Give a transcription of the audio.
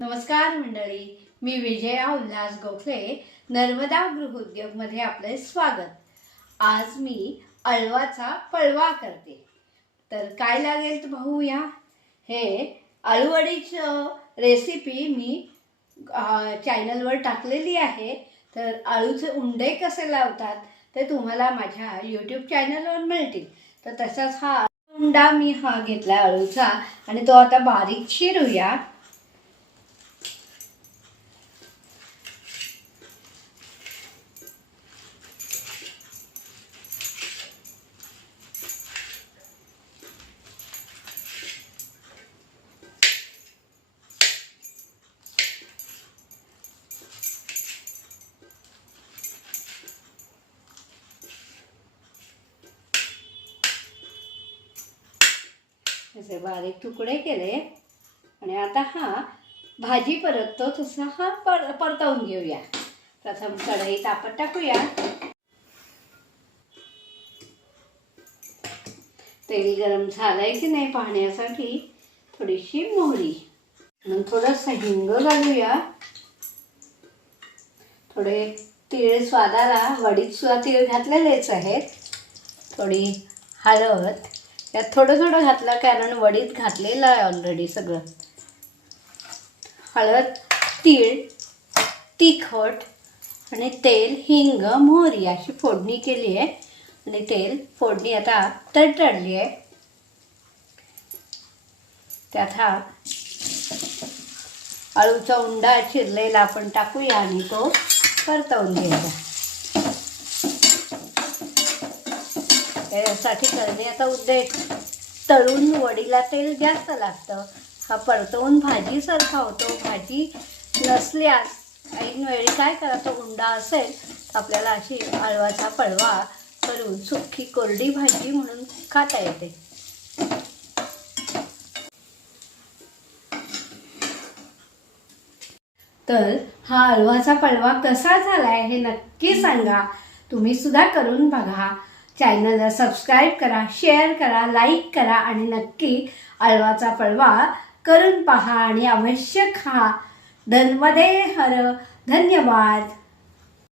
नमस्कार मंडळी, मी विजया उल्हास गोखले नर्मदा गृहोद्योगमध्ये आपले स्वागत। आज मी अळवाचा पळवा करते। तर काय लागेल ते पाहूया। हे अळूवडीची रेसिपी मी चॅनलवर टाकलेली आहे। तर अळूचे उंडे कसे लावतात ते तुम्हाला माझ्या यूट्यूब चॅनलवर मिळतील। तर तसाच हा उंडा मी घेतला अळूचा आणि तो आता बारीक चिरूया। असे बारीक तुकडे केले आणि आता भाजी परततो तसा परतवून घेऊया। प्रथम कढई तापत टाकूया। तेल गरम झालंय की नाही पाहण्यासाठी थोडीशी मोहरी आणि थोडंसं हिंग घालूया। थोडे तीळ स्वादाला, वडीत सुद्धा तीळ घातलेलेच आहेत। थोडी हळद, यात थोडं थोडं घातलं कारण वडीत घातलेलं आहे ऑलरेडी सगळं। हळद, तीळ, तिखट आणि तेल, हिंग, मोहरी अशी फोडणी केली आहे आणि तेल फोडणी आता तडतडली आहे। त्यात अळूचा उंडा चिरलेला आपण टाकूया आणि तो परतवून घ्यायचा। यासाठी करण्याचा उद्देश, तळून वडीला तेल जास्त लागतं, हा परतवून भाजी सारखा होतो। भाजी नसल्यास ऐन वेळी काय करायचं, उंडा असेल तर आपल्याला अशी अळवाचा पळवा करून सुकी कोरडी भाजी म्हणून खाता येते। तर हा अळवाचा पळवा कसा झालाय हे नक्की सांगा। तुम्ही सुद्धा करून बघा। चॅनलला सबस्क्राईब करा, शेअर करा, लाईक करा आणि नक्की अळवाचा पळवा करून पहा आणि अवश्य खा। धन्यवाद।